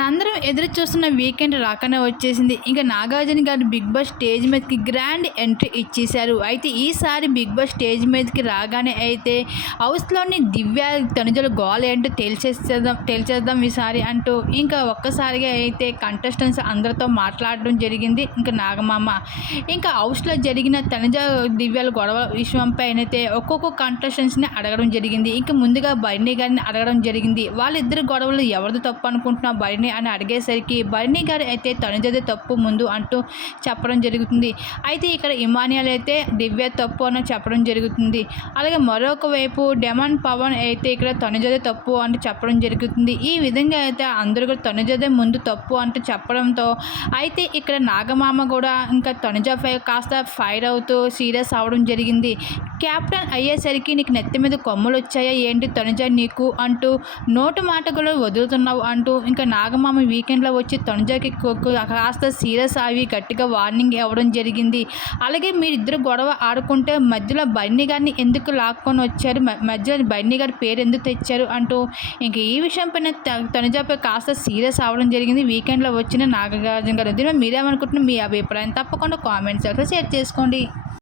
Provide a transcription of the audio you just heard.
మనందరం ఎదురు చూస్తున్న వీకెండ్ రాకనే వచ్చేసింది. ఇంకా Nagarjuna garu Big Boss stage మీదకి గ్రాండ్ ఎంట్రీ ఇచ్చేశారు. అయితే ఈసారి బిగ్ బాస్ స్టేజ్ మీదకి రాగానే అయితే హౌస్లోని దివ్య తనుజుల గోల్ ఏంటో తేల్చేసేద్దాం తేల్చేద్దాం ఈసారి అంటూ ఇంకా ఒక్కసారిగా అయితే కంటెస్టెంట్స్ అందరితో మాట్లాడడం జరిగింది ఇంకా నాగమామ. ఇంకా హౌస్లో జరిగిన తనుజ దివ్యాల గొడవ విషయంపై అయితే ఒక్కొక్క కంటెస్టెంట్స్ని అడగడం జరిగింది. ఇంకా ముందుగా బర్నీ గారిని అడగడం జరిగింది. వాళ్ళిద్దరు గొడవలు ఎవరిది తప్పు అనుకుంటున్నా బర్నీ అని అడిగేసరికి బర్నీ గారు అయితే తనుజది తప్పు ముందు అంటూ చెప్పడం జరుగుతుంది. అయితే ఇక్కడ ఇమానియల్ అయితే దివ్య తప్పు అని చెప్పడం జరుగుతుంది. అలాగే మరొక వైపు డెమన్ పవన్ అయితే ఇక్కడ తనుజదే తప్పు అంటూ చెప్పడం జరుగుతుంది. ఈ విధంగా అయితే అందరూ కూడా తనుజదే ముందు తప్పు అంటూ చెప్పడంతో అయితే ఇక్కడ నాగమామ కూడా ఇంకా తనుజపై కాస్త ఫైర్ అవుతూ సీరియస్ అవడం జరిగింది. క్యాప్టెన్ అయ్యేసరికి నీకు నెత్తి మీద కొమ్మలు వచ్చాయా ఏంటి తనుజ నీకు అంటూ నోటు మాట వదులుతున్నావు అంటూ ఇంకా నాగమామ వీకెండ్లో వచ్చి తనుజకి కాస్త సీరియస్ అవి గట్టిగా వార్నింగ్ ఇవ్వడం జరిగింది. అలాగే మీరిద్దరు గొడవ ఆడుకుంటే మధ్యలో బన్నీ గారిని ఎందుకు లాక్కొని వచ్చారు? మ- మధ్యలో బన్నీ గారి పేరు ఎందుకు తెచ్చారు? అంటూ ఇంక ఈ విషయం పైన త- తనుజపై కాస్త సీరియస్ అవ్వడం జరిగింది. వీకెండ్లో వచ్చిన నాగరాజన్ గారు దీనిలో మీరేమనుకుంటున్నారు మీ అభిప్రాయం తప్పకుండా కామెంట్స్ షేర్ చేసుకోండి.